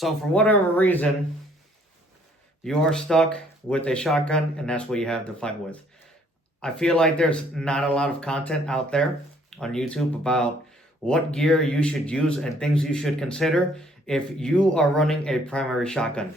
So for whatever reason, you are stuck with a shotgun and that's what you have to fight with. I feel like there's not a lot of content out there on YouTube about what gear you should use and things you should consider if you are running a primary shotgun.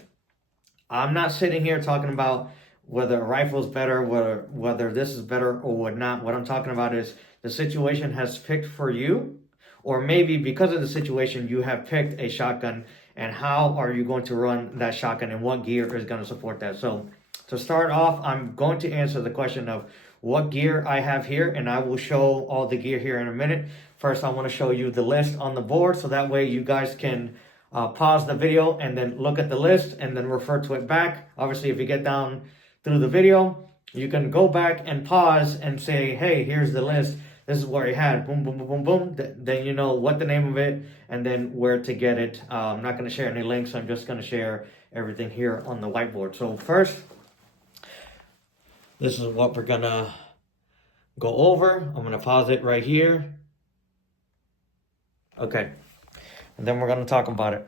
I'm not sitting here talking about whether a rifle is better, whether this is better or whatnot. What I'm talking about is the situation has picked for you, or maybe because of the situation you have picked a shotgun, and how are you going to run that shotgun and what gear is going to support that. So to start off, I'm going to answer the question of what gear I have here, and I will show all the gear here in a minute. First, I want to show you the list on the board, so that way you guys can pause the video and then look at the list and then refer to it back. Obviously, if you get down through the video, you can go back and pause and say, hey, here's the list. This is where you had boom, boom, boom, boom, boom. Then you know what the name of it and then where to get it. I'm not going to share any links. I'm just going to share everything here on the whiteboard. So first, this is what we're going to go over. I'm going to pause it right here. Okay. And then we're going to talk about it.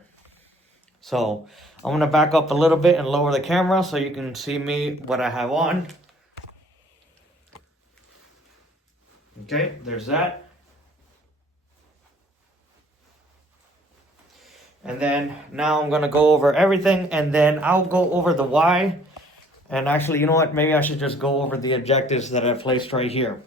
So I'm going to back up a little bit and lower the camera so you can see me, what I have on. Okay, there's that. And then now I'm going to go over everything, and then I'll go over the why. And actually, you know what? Maybe I should just go over the objectives that I placed right here.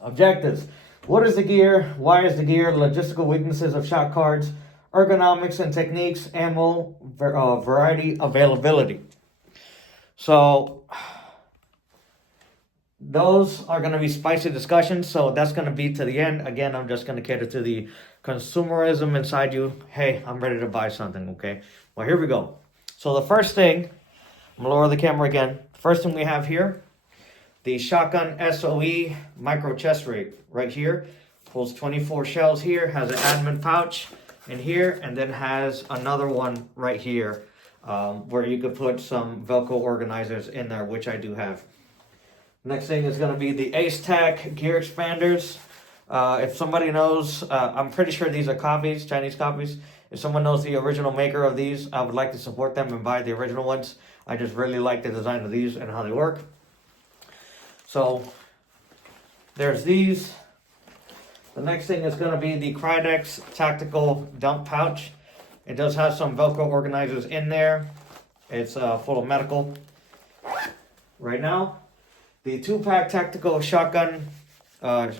Objectives. What is the gear? Why is the gear? Logistical weaknesses of shot cards. Ergonomics and techniques. Ammo, variety, availability. So those are going to be spicy discussions. So that's going to be to the end. Again, I'm just going to cater to the consumerism inside you. Hey, I'm ready to buy something, okay? Well, here we go. So the first thing, I'm going to lower the camera again. First thing we have here, the Shotgun SOE micro chest rig right here. Pulls 24 shells here, has an admin pouch in here, and then has another one right here where you could put some Velcro organizers in there, which I do have. Next thing is going to be the Ace Tac gear expanders. If somebody knows, I'm pretty sure these are copies, Chinese copies. If someone knows the original maker of these, I would like to support them and buy the original ones. I just really like the design of these and how they work. So there's these. The next thing is going to be the Krydex tactical dump pouch. It does have some Velcro organizers in there. It's full of medical. Right now, the 2-pack tactical shotgun,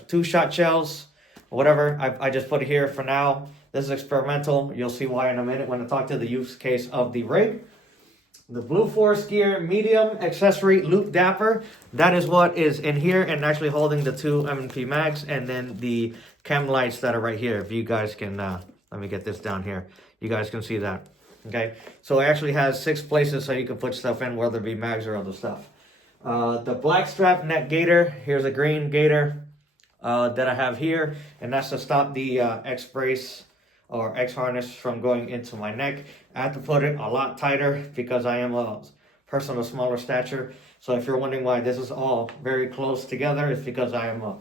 2 shot shells, whatever. I just put it here for now. This is experimental. You'll see why in a minute when I talk to the use case of the rig. The Blue Force Gear medium accessory loop dapper. That is what is in here and actually holding the 2 M&P mags and then the chem lights that are right here. If you guys can, let me get this down here. You guys can see that. Okay, so it actually has 6 places so you can put stuff in, whether it be mags or other stuff. The black strap neck gaiter. Here's a green gaiter that I have here, and that's to stop the X brace or X harness from going into my neck. I have to put it a lot tighter because I am a person of smaller stature. So if you're wondering why this is all very close together, it's because I am a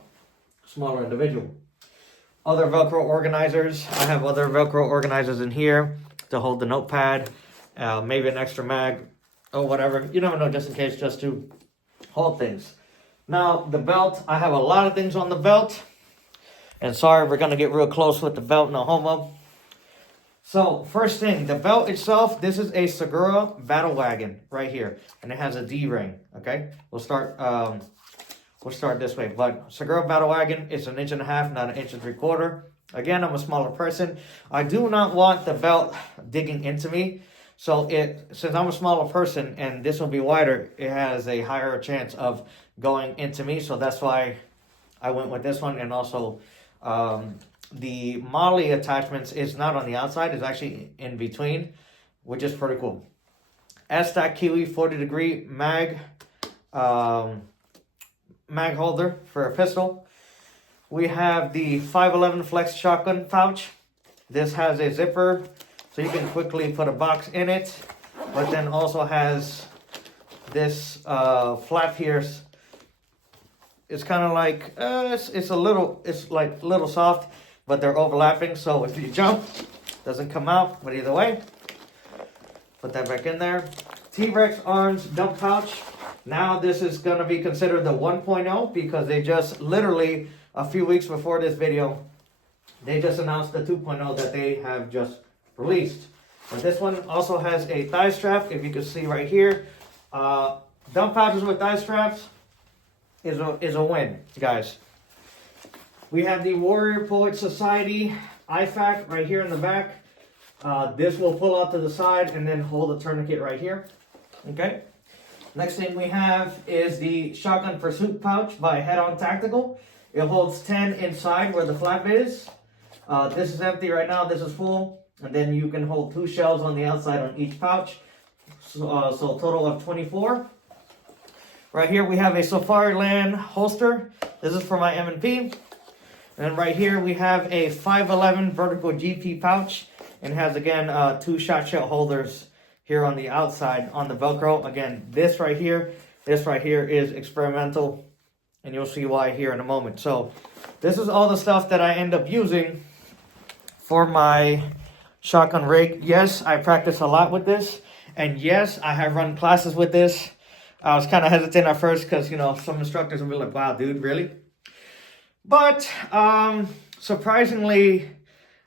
smaller individual. Other Velcro organizers. I have other Velcro organizers in here to hold the notepad, maybe an extra mag or whatever. You never know, just in case, just to hold things. Now, the belt. I have a lot of things on the belt. And sorry, we're going to get real close with the belt, no homo. So, first thing, the belt itself, this is a Segura Battle Wagon right here. And it has a D-ring, okay? We'll start this way. But Segura Battle Wagon is 1.5 inches, not 1 3/4 inches. Again, I'm a smaller person. I do not want the belt digging into me. So, since I'm a smaller person and this will be wider, it has a higher chance of going into me. So, that's why I went with this one. And also, the Molly attachments is not on the outside, it's actually in between, which is pretty cool. S-Tac Kiwi 40-degree mag holder for a pistol. We have the 511 Flex shotgun pouch. This has a zipper, so you can quickly put a box in it, but then also has this flap here. It's kind of like, it's like a little soft, but they're overlapping. So if you jump, it doesn't come out, but either way. Put that back in there. T-Rex arms dump pouch. Now this is going to be considered the 1.0 because they just literally a few weeks before this video, they just announced the 2.0 that they have just released. But this one also has a thigh strap, if you can see right here. Dump pouches with thigh straps is a win, guys. We have the Warrior Poet Society IFAC right here in the back. This will pull out to the side and then hold the tourniquet right here. Okay. Next thing we have is the Shotgun Pursuit pouch by Head On Tactical. It holds 10 inside where the flap is. This is empty right now. This is full. And then you can hold 2 shells on the outside on each pouch. So a total of 24. Right here we have a Safariland holster. This is for my M&P. And right here we have a 511 vertical GP pouch. And has again 2 shot shell holders here on the outside on the Velcro. Again, this right here is experimental. And you'll see why here in a moment. So this is all the stuff that I end up using for my shotgun rig. Yes, I practice a lot with this. And yes, I have run classes with this. I was kind of hesitant at first because, you know, some instructors will be like, wow, dude, really? But surprisingly,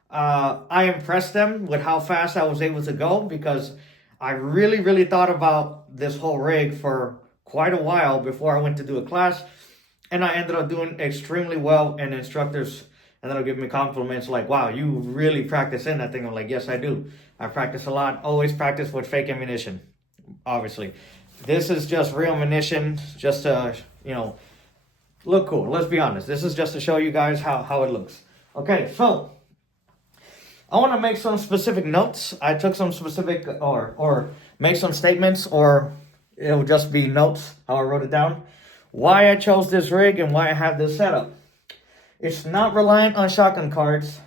I impressed them with how fast I was able to go because I really thought about this whole rig for quite a while before I went to do a class. And I ended up doing extremely well, and instructors ended up giving me compliments like, wow, you really practice in that thing. I'm like, yes, I do. I practice a lot. Always practice with fake ammunition, obviously. This is just real ammunition, just to, you know, look cool. Let's be honest. This is just to show you guys how it looks. Okay, so I want to make some specific notes. I took some specific or make some statements, or it'll just be notes, how I wrote it down. Why I chose this rig and why I have this setup. It's not reliant on shotgun cards.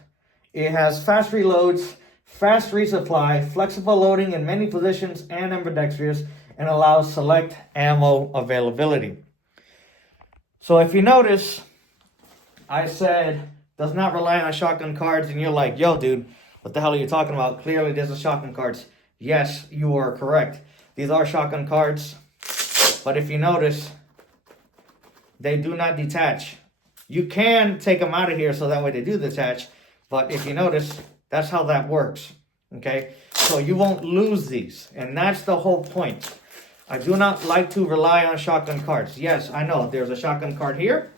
It has fast reloads, fast resupply, flexible loading in many positions, and ambidextrous, and allows select ammo availability. So if you notice, I said does not rely on shotgun cards, and you're like, yo, dude, what the hell are you talking about? Clearly, this is shotgun cards. Yes, you are correct. These are shotgun cards, but if you notice, they do not detach. You can take them out of here so that way they do detach, but if you notice, that's how that works, okay? So you won't lose these, and that's the whole point. I do not like to rely on shotgun cards. Yes, I know, there's a shotgun card here.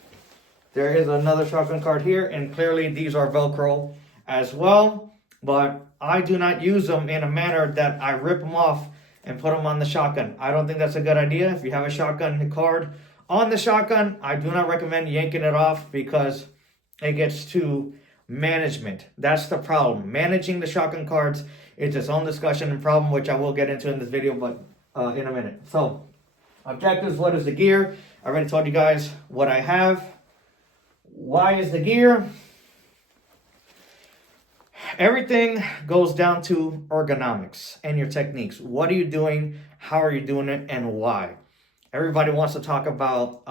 There is another shotgun card here, and clearly these are Velcro as well, but I do not use them in a manner that I rip them off and put them on the shotgun. I don't think that's a good idea. If you have a shotgun card on the shotgun, I do not recommend yanking it off because it gets to management. That's the problem. Managing the shotgun cards is its own discussion and problem, which I will get into in this video, but in a minute. So, objectives, what is the gear? I already told you guys what I have. Why is the gear? Everything goes down to ergonomics and your techniques. What are you doing? How are you doing it? And why? Everybody wants to talk about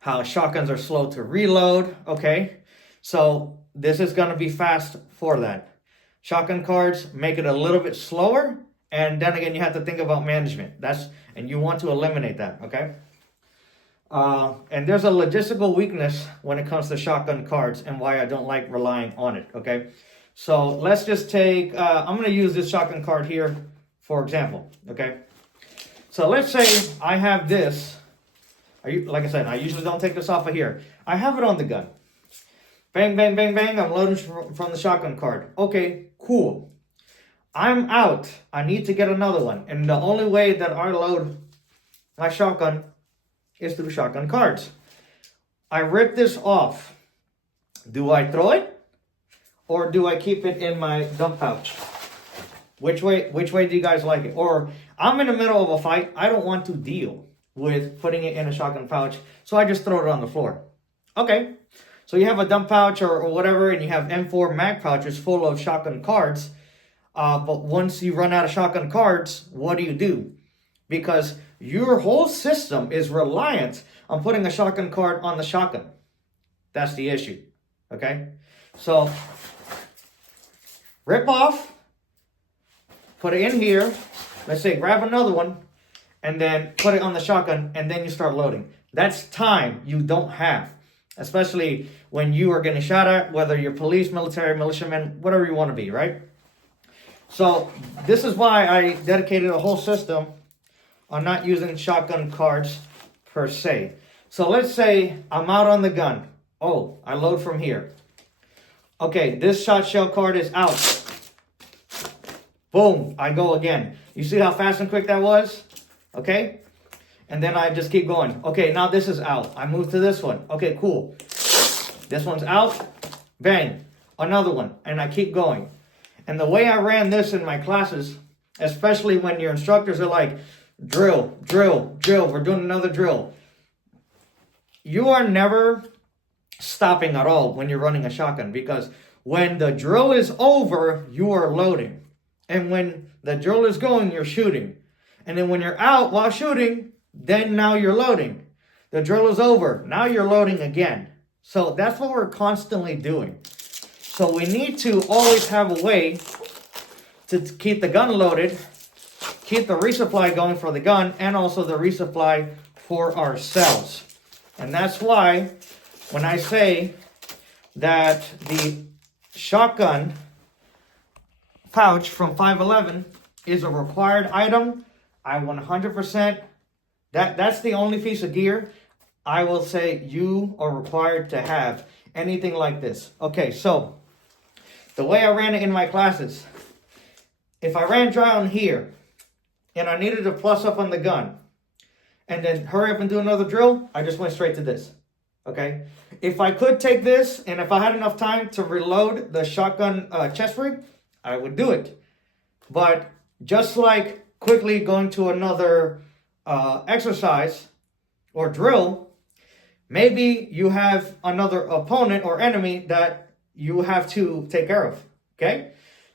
how shotguns are slow to reload. Okay, so this is going to be fast for that. Shotgun cards make it a little bit slower, and then again, you have to think about management. And you want to eliminate that. Okay. And there's a logistical weakness when it comes to shotgun cards and why I don't like relying on it. Okay, so let's just take. I'm going to use this shotgun card here, for example. Okay. So let's say I have this. Like I said, I usually don't take this off of here. I have it on the gun. Bang, bang, bang, bang. I'm loading from the shotgun card. Okay, cool. I'm out. I need to get another one. And the only way that I load my shotgun is through shotgun cards. I rip this off. Do I throw it? Or do I keep it in my dump pouch? Which way do you guys like it? Or I'm in the middle of a fight. I don't want to deal with putting it in a shotgun pouch, so I just throw it on the floor. Okay, so you have a dump pouch or whatever, and you have M4 mag pouches full of shotgun cards. But once you run out of shotgun cards, what do? Because your whole system is reliant on putting a shotgun card on the shotgun. That's the issue. Okay, so rip off. put it in here, let's say grab another one, and then put it on the shotgun, and then you start loading. That's time you don't have, especially when you are getting shot at, whether you're police, military, militiaman, whatever you want to be, right? So this is why I dedicated a whole system on not using shotgun cards per se. So let's say I'm out on the gun. Oh, I load from here. Okay, this shot shell card is out. Boom, I go again. You see how fast and quick that was? Okay, and then I just keep going. Okay, now this is out. I move to this one. Okay, cool. This one's out. Bang, another one, and I keep going. And the way I ran this in my classes, especially when your instructors are like, drill, drill, drill, we're doing another drill. You are never stopping at all when you're running a shotgun, because when the drill is over, you are loading. And when the drill is going, you're shooting. And then when you're out while shooting, then now you're loading. The drill is over. Now you're loading again. So that's what we're constantly doing. So we need to always have a way to keep the gun loaded, keep the resupply going for the gun, and also the resupply for ourselves. And that's why when I say that the shotgun pouch from 511 is a required item, I 100%, that's the only piece of gear I will say you are required to have anything like this. Okay, so the way I ran it in my classes, if I ran dry on here and I needed to plus up on the gun and then hurry up and do another drill, I just went straight to this. Okay, if I could take this and if I had enough time to reload the shotgun chest rig, I would do it. But just like quickly going to another exercise or drill, maybe you have another opponent or enemy that you have to take care of, okay?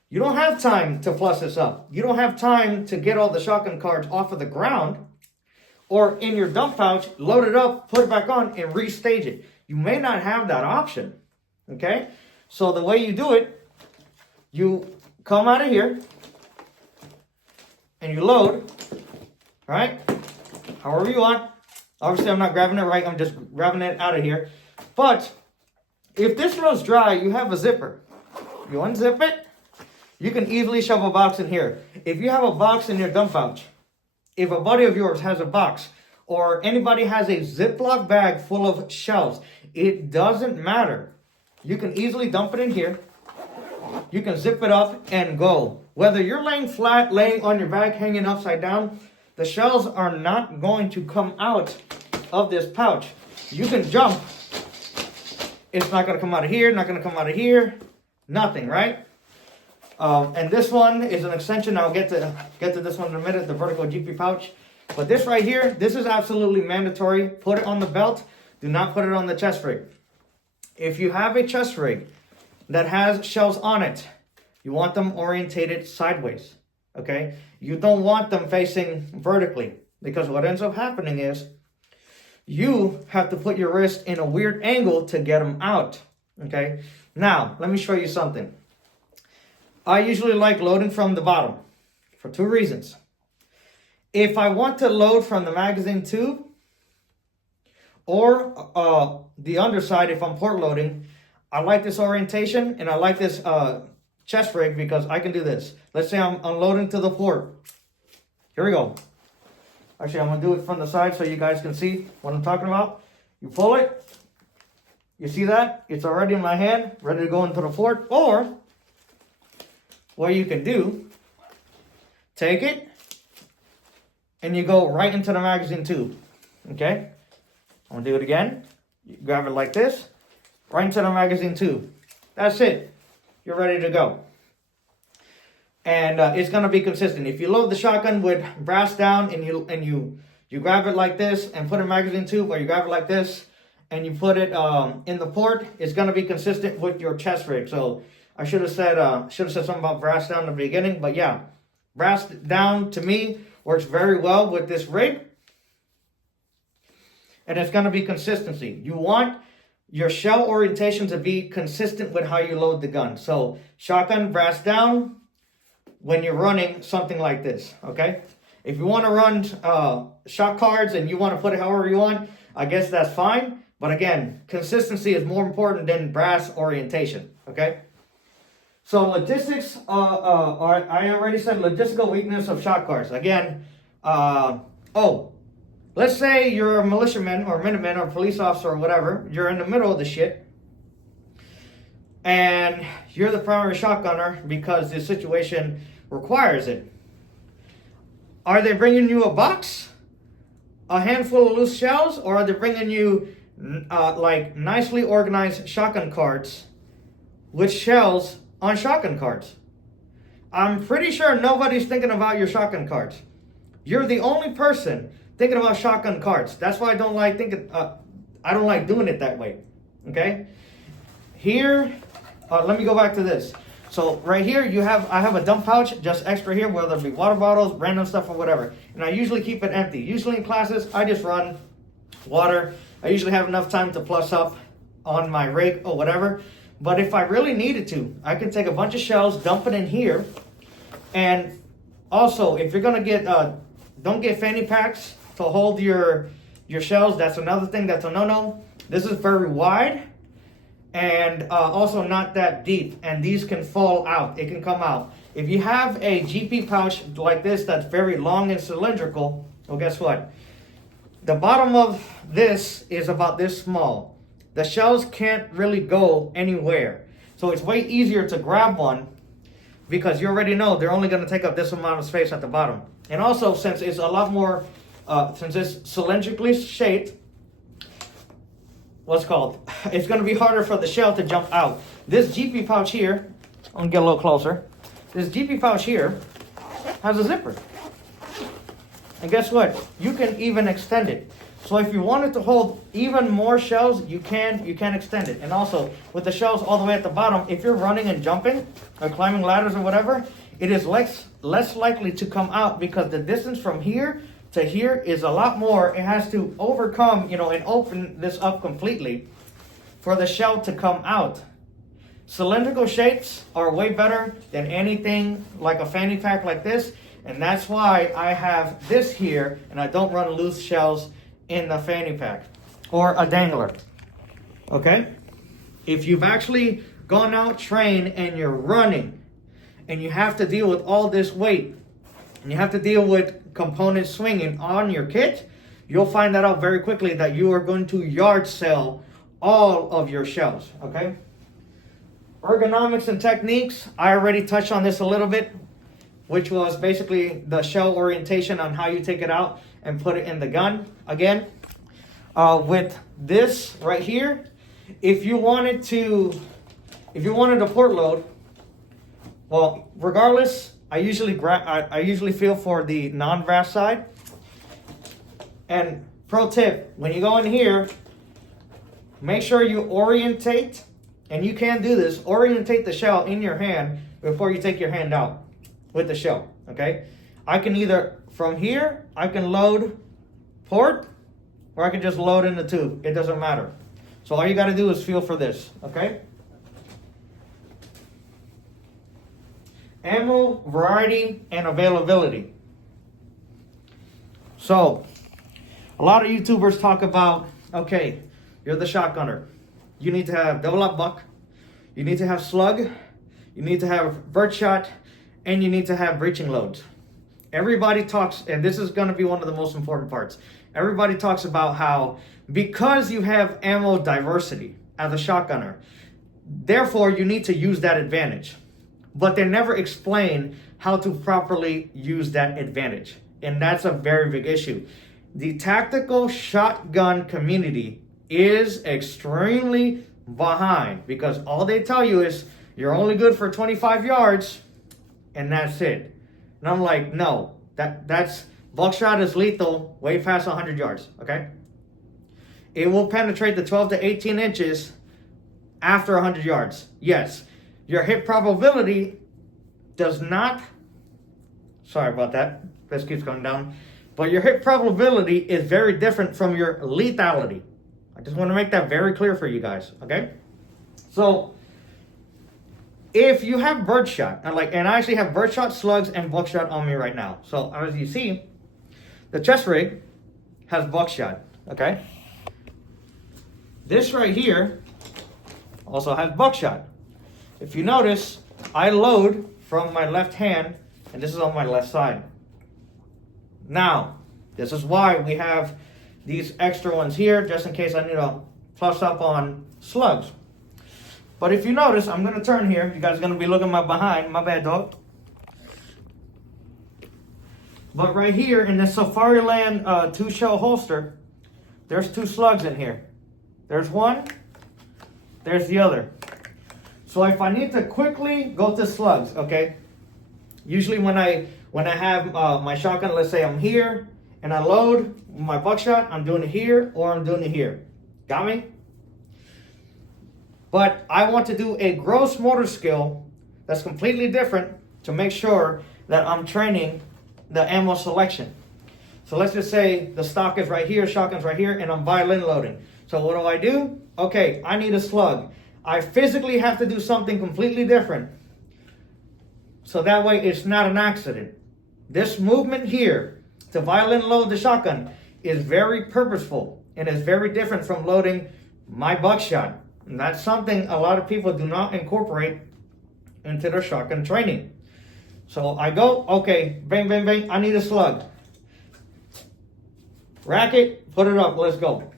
You don't have time to plus this up. You don't have time to get all the shotgun cards off of the ground or in your dump pouch, load it up, put it back on, and restage it. You may not have that option, okay? So the way you do it, you come out of here and you load, all right? However you want. Obviously, I'm not grabbing it right. I'm just grabbing it out of here. But if this runs dry, you have a zipper. You unzip it. You can easily shove a box in here. If you have a box in your dump pouch, if a buddy of yours has a box, or anybody has a Ziploc bag full of shells, it doesn't matter. You can easily dump it in here. You can zip it up and go. Whether you're laying flat, laying on your back, hanging upside down, the shells are not going to come out of this pouch. You can jump. It's not going to come out of here, not going to come out of here. Nothing, right? And this one is an extension. I'll get to this one in a minute, the vertical GP pouch. But this right here, this is absolutely mandatory. Put it on the belt. Do not put it on the chest rig. If you have a chest rig that has shells on it, you want them orientated sideways, okay? You don't want them facing vertically, because what ends up happening is you have to put your wrist in a weird angle to get them out, okay? Now, let me show you something. I usually like loading from the bottom for two reasons. If I want to load from the magazine tube or the underside, if I'm port loading, I like this orientation and I like this chest rig because I can do this. Let's say I'm unloading to the port. Here we go. Actually, I'm going to do it from the side so you guys can see what I'm talking about. You pull it. You see that? It's already in my hand, ready to go into the port. Or what you can do, take it and you go right into the magazine tube. Okay? I'm going to do it again. You grab it like this, right into the magazine tube. That's it. You're ready to go. And it's going to be consistent. If you load the shotgun with brass down and you grab it like this and put a magazine tube, or you grab it like this and you put it in the port, it's going to be consistent with your chest rig. So I should have said something about brass down in the beginning, but yeah, brass down to me works very well with this rig. And it's going to be consistency. You want your shell orientation to be consistent with how you load the gun. So shotgun, brass down, when you're running something like this, okay? If you want to run shot cards and you want to put it however you want, I guess that's fine. But again, consistency is more important than brass orientation, okay? So logistics, I already said logistical weakness of shot cards. Again, let's say you're a militiaman or minuteman or police officer or whatever. You're in the middle of the shit. And you're the primary shotgunner because the situation requires it. Are they bringing you a box, a handful of loose shells, or are they bringing you like nicely organized shotgun cards with shells on shotgun cards? I'm pretty sure nobody's thinking about your shotgun cards. You're the only person thinking about shotgun cards. That's why I don't like I don't like doing it that way. Okay? Here, let me go back to this. So right here, I have a dump pouch just extra here, whether it be water bottles, random stuff, or whatever. And I usually keep it empty. Usually in classes, I just run water. I usually have enough time to plus up on my rig or whatever. But if I really needed to, I can take a bunch of shells, dump it in here. And also, if you're gonna get, don't get fanny packs to hold your shells. That's another thing that's a no-no. This is very wide. And also not that deep, and these can fall out. It can come out. If you have a GP pouch like this that's very long and cylindrical, well, guess what? The bottom of this is about this small. The shells can't really go anywhere. So it's way easier to grab one because you already know they're only going to take up this amount of space at the bottom. And also, since it's a lot more, since it's cylindrically shaped, it's going to be harder for the shell to jump out. This GP pouch here, I'm going to get a little closer. This GP pouch here has a zipper. And guess what? You can even extend it. So if you wanted to hold even more shells, you can extend it. And also, with the shells all the way at the bottom, if you're running and jumping or climbing ladders or whatever, it is less likely to come out because the distance from here to here is a lot more. It has to overcome, and open this up completely for the shell to come out. Cylindrical shapes are way better than anything like a fanny pack like this. And that's why I have this here and I don't run loose shells in the fanny pack or a dangler. Okay? If you've actually gone out, trained, and you're running and you have to deal with all this weight and you have to deal with components swinging on your kit, you'll find that out very quickly that you are going to yard sell all of your shells, okay? Ergonomics and techniques, I already touched on this a little bit, which was basically the shell orientation on how you take it out and put it in the gun. Again, with this right here, if you wanted a port load, well, regardless, I usually feel for the non-brass side. And pro tip, when you go in here, make sure you orientate, and you can do this, orientate the shell in your hand before you take your hand out with the shell, okay? I can either, from here, I can load port, or I can just load in the tube. It doesn't matter. So all you gotta do is feel for this, okay? Ammo, variety, and availability. So, a lot of YouTubers talk about, okay, you're the shotgunner. You need to have double up buck. You need to have slug. You need to have birdshot. And you need to have breaching loads. Everybody talks, and this is going to be one of the most important parts. Everybody talks about how because you have ammo diversity as a shotgunner, therefore you need to use that advantage. But they never explain how to properly use that advantage. And that's a very big issue. The tactical shotgun community is extremely behind because all they tell you is you're only good for 25 yards and that's it. And I'm like, no, that's buckshot is lethal way past 100 yards, okay? It will penetrate the 12 to 18 inches after 100 yards. Yes. Your hit probability does not, sorry about that, this keeps going down, but your hit probability is very different from your lethality. I just want to make that very clear for you guys, okay? So, If you have birdshot, and I actually have birdshot, slugs, and buckshot on me right now. So as you see, the chest rig has buckshot, okay? This right here also has buckshot. If you notice, I load from my left hand, and this is on my left side. Now, this is why we have these extra ones here, just in case I need to plus up on slugs. But if you notice, I'm going to turn here. You guys are going to be looking my behind. My bad, dog. But right here in this Safariland 2-shell holster, there's 2 slugs in here. There's one. There's the other. So if I need to quickly go to slugs, okay? Usually when I have my shotgun, let's say I'm here, and I load my buckshot, I'm doing it here or I'm doing it here. Got me? But I want to do a gross motor skill that's completely different to make sure that I'm training the ammo selection. So let's just say the stock is right here, shotgun's right here, and I'm violin loading. So what do? Okay, I need a slug. I physically have to do something completely different. So that way it's not an accident. This movement here to violin load the shotgun is very purposeful and is very different from loading my buckshot. And that's something a lot of people do not incorporate into their shotgun training. So I go, okay, bang, bang, bang, I need a slug. Rack it, put it up, let's go.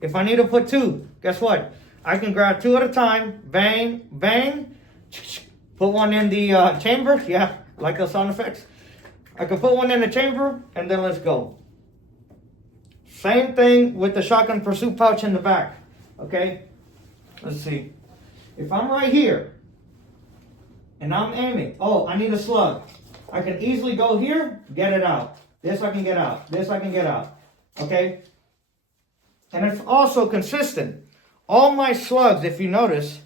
If I need to put 2, guess what? I can grab 2 at a time, bang, bang, put one in the chamber, yeah, like the sound effects. I can put one in the chamber, and then let's go. Same thing with the shotgun pursuit pouch in the back, okay? Let's see. If I'm right here, and I'm aiming, oh, I need a slug. I can easily go here, get it out. This I can get out. This I can get out. Okay? And it's also consistent. All my slugs, if you notice,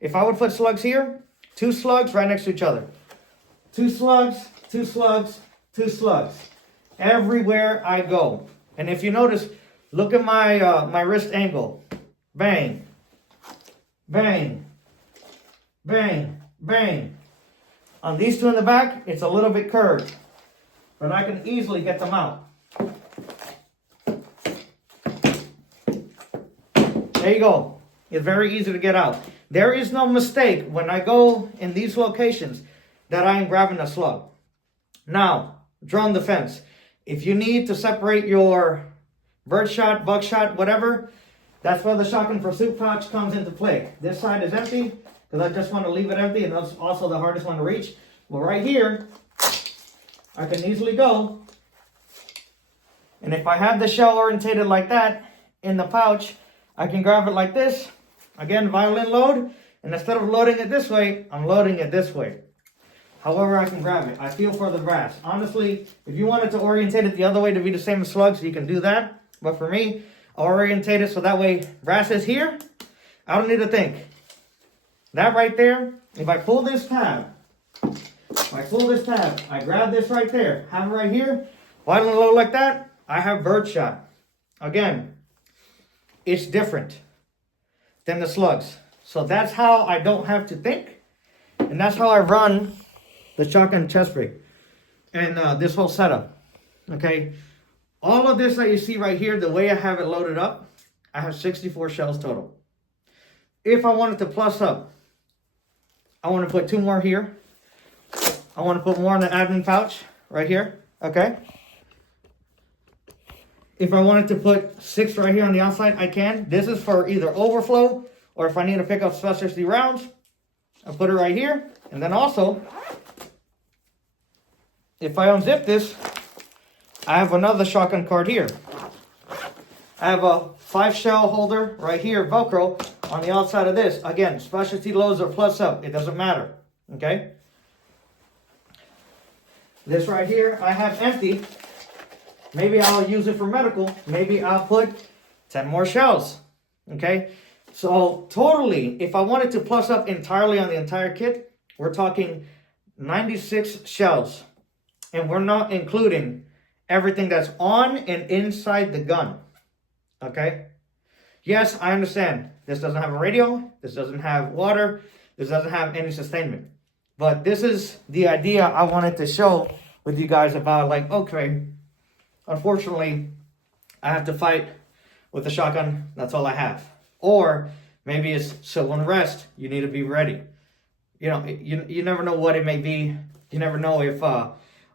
if I would put slugs here, 2 slugs right next to each other. 2 slugs, 2 slugs, 2 slugs. Everywhere I go. And if you notice, look at my my wrist angle. Bang. Bang. Bang. Bang. On these 2 in the back, it's a little bit curved. But I can easily get them out. There you go. It's very easy to get out. There is no mistake when I go in these locations that I am grabbing a slug. Now, drone defense. If you need to separate your birdshot, buckshot, whatever, that's where the shotgun pursuit pouch comes into play. This side is empty because I just want to leave it empty, and that's also the hardest one to reach. Well, right here, I can easily go. And if I have the shell orientated like that in the pouch, I can grab it like this. Again, violin load. And instead of loading it this way, I'm loading it this way. However I can grab it. I feel for the brass. Honestly, if you wanted to orientate it the other way to be the same as slugs, you can do that. But for me, I'll orientate it so that way brass is here. I don't need to think. That right there, if I pull this tab, I grab this right there, have it right here, violin load like that, I have birdshot. Again, it's different than the slugs. So that's how I don't have to think. And that's how I run the shotgun chest rig. And this whole setup. Okay. All of this that you see right here, the way I have it loaded up, I have 64 shells total. If I wanted to plus up, I want to put 2 more here. I want to put more in the admin pouch right here. Okay. If I wanted to put 6 right here on the outside, I can. This is for either overflow or if I need to pick up specialty rounds, I'll put it right here. And then also, if I unzip this, I have another shotgun card here. I have a 5-shell holder right here, Velcro, on the outside of this. Again, specialty loads or plus up, it doesn't matter. Okay? This right here, I have empty. Maybe I'll use it for medical. Maybe I'll put 10 more shells. Okay? So totally, if I wanted to plus up entirely on the entire kit, we're talking 96 shells. And we're not including everything that's on and inside the gun. Okay? Yes, I understand. This doesn't have a radio. This doesn't have water. This doesn't have any sustainment. But this is the idea I wanted to show with you guys about, like, okay, unfortunately, I have to fight with a shotgun. That's all I have. Or maybe it's civil unrest. You need to be ready. You know, you never know what it may be. You never know if, I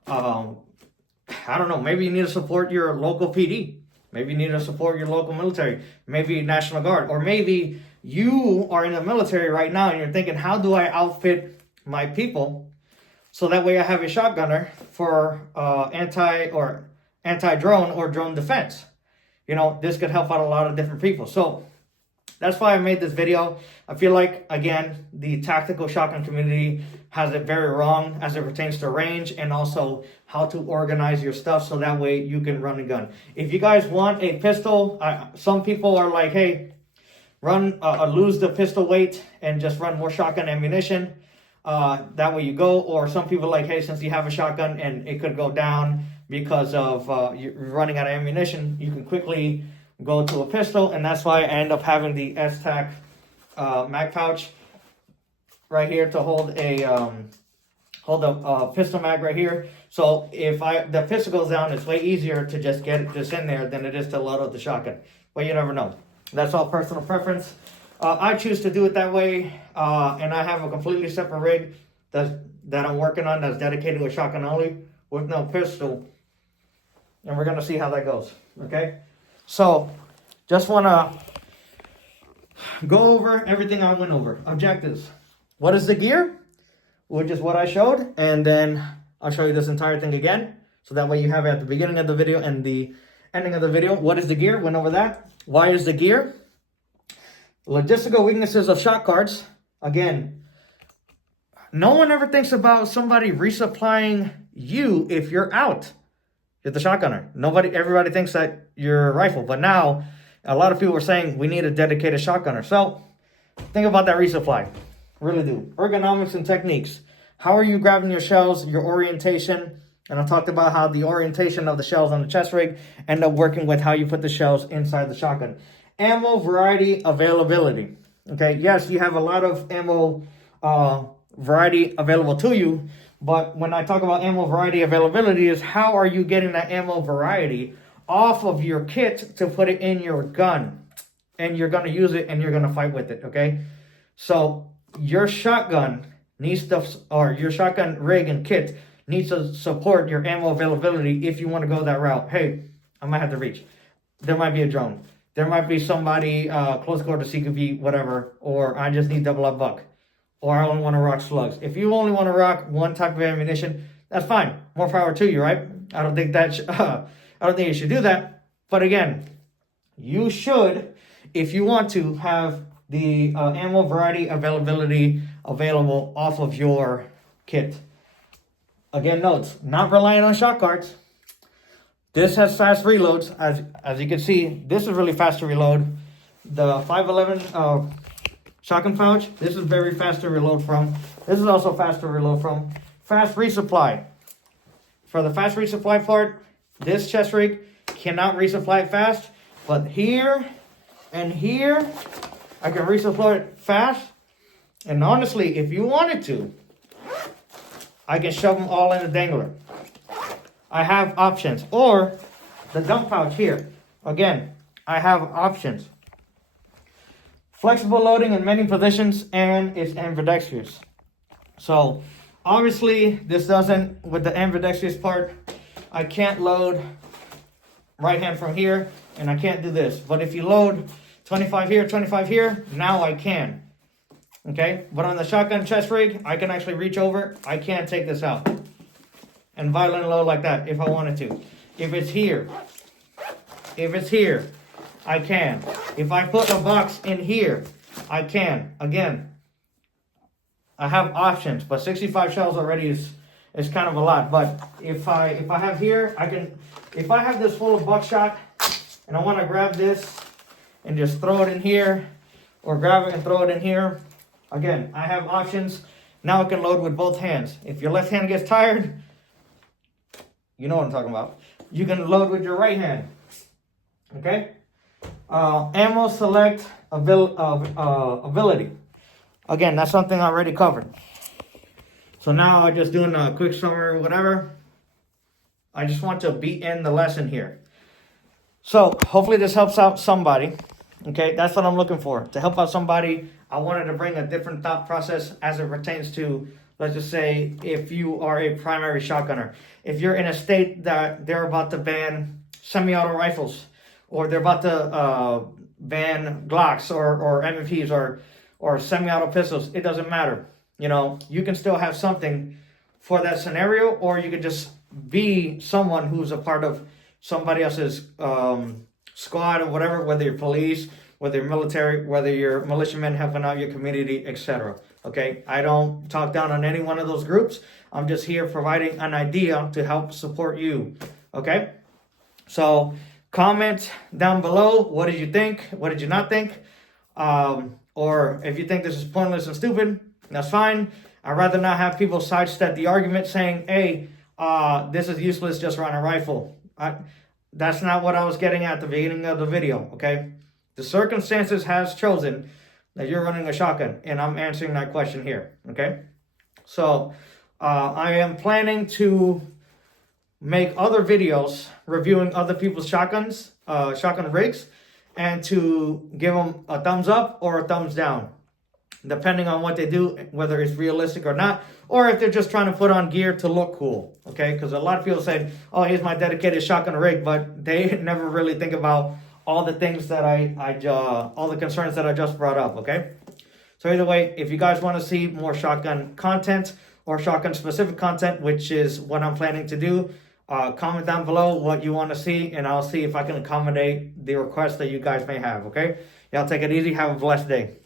don't know, maybe you need to support your local PD. Maybe you need to support your local military. Maybe National Guard. Or maybe you are in the military right now and you're thinking, how do I outfit my people so that way I have a shotgunner for anti-drone or drone defense? You know, this could help out a lot of different people. So that's why I made this video. I feel like, again, the tactical shotgun community has it very wrong as it pertains to range and also how to organize your stuff so that way you can run a gun. If you guys want a pistol, some people are like, hey, lose the pistol weight and just run more shotgun ammunition. That way you go. Or some people are like, hey, since you have a shotgun and it could go down because of you're running out of ammunition, you can quickly go to a pistol. And that's why I end up having the S-Tac mag pouch right here to hold a pistol mag right here. So if the pistol goes down, it's way easier to just get this in there than it is to load up the shotgun. But you never know. That's all personal preference. I choose to do it that way, and I have a completely separate rig that I'm working on that's dedicated to shotgun only with no pistol. And we're going to see how that goes, okay? So, just want to go over everything I went over. Objectives. What is the gear? Which is what I showed. And then I'll show you this entire thing again. So that way you have it at the beginning of the video and the ending of the video. What is the gear? Went over that. Why is the gear? Logistical weaknesses of shot cards. Again, no one ever thinks about somebody resupplying you if you're out. You're the shotgunner. Everybody thinks that you're a rifle. But now, a lot of people are saying we need a dedicated shotgunner. So, think about that resupply. Really do. Ergonomics and techniques. How are you grabbing your shells, your orientation? And I talked about how the orientation of the shells on the chest rig end up working with how you put the shells inside the shotgun. Ammo variety availability. Okay, yes, you have a lot of ammo variety available to you, but when I talk about ammo variety availability is how are you getting that ammo variety off of your kit to put it in your gun, and you're going to use it and you're going to fight with it, okay? So your shotgun needs to, or your shotgun rig and kit needs to support your ammo availability if you want to go that route. Hey, I might have to reach. There might be a drone. There might be somebody close quarter CQB, whatever, or I just need double up buck, or I only want to rock slugs. If you only want to rock one type of ammunition, that's fine. More power to you, right? I don't think you should do that. But again, you should, if you want to, have the ammo variety availability available off of your kit. Again, notes, not relying on shot cards. This has fast reloads. As you can see, this is really fast to reload. The 511 shotgun pouch, this is very fast to reload from. This is also fast to reload from. Fast resupply. For the fast resupply part, this chest rig cannot resupply fast, but here and here, I can resupply it fast. And honestly, if you wanted to, I can shove them all in the dangler. I have options. Or the dump pouch here. Again, I have options. Flexible loading in many positions, and it's ambidextrous. So, obviously, this doesn't, with the ambidextrous part, I can't load right hand from here, and I can't do this. But if you load 25 here, now I can. Okay? But on the shotgun chest rig, I can actually reach over. I can't take this out and violent load like that if I wanted to. If it's here, I can. If I put a box in here, I can. Again, I have options, but 65 shells already is kind of a lot. But if I have here, I can. If I have this full of buckshot and I want to grab this and just throw it in here, or grab it and throw it in here, again, I have options. Now I can load with both hands. If your left hand gets tired, you know what I'm talking about. You can load with your right hand. Okay? Ammo select ability. again, that's something I already covered. So now I'm just doing a quick summary or whatever. I just want to beat in the lesson here. So hopefully this helps out somebody. Okay, that's what I'm looking for. To help out somebody, I wanted to bring a different thought process as it pertains to, let's just say, if you are a primary shotgunner. If you're in a state that they're about to ban semi-auto rifles, or they're about to ban Glocks or M&Ps or semi-auto pistols, it doesn't matter. You know, you can still have something for that scenario, or you could just be someone who's a part of somebody else's squad or whatever, whether you're police, whether you're military, whether you're militiamen helping out your community, etc. Okay, I don't talk down on any one of those groups. I'm just here providing an idea to help support you. Okay, so comment down below, what did you think? What did you not think? Or if you think this is pointless and stupid, that's fine. I'd rather not have people sidestep the argument saying, hey, this is useless, just run a rifle. That's not what I was getting at the beginning of the video, okay? The circumstances has chosen that you're running a shotgun, and I'm answering that question here, okay? So, I am planning to make other videos reviewing other people's shotguns, shotgun rigs, and to give them a thumbs up or a thumbs down, depending on what they do, whether it's realistic or not, or if they're just trying to put on gear to look cool, okay? Because a lot of people say, oh, here's my dedicated shotgun rig, but they never really think about all the things that all the concerns that I just brought up, okay? So either way, if you guys want to see more shotgun content or shotgun specific content, which is what I'm planning to do, comment down below what you want to see, and I'll see if I can accommodate the requests that you guys may have, okay? Y'all take it easy. Have a blessed day.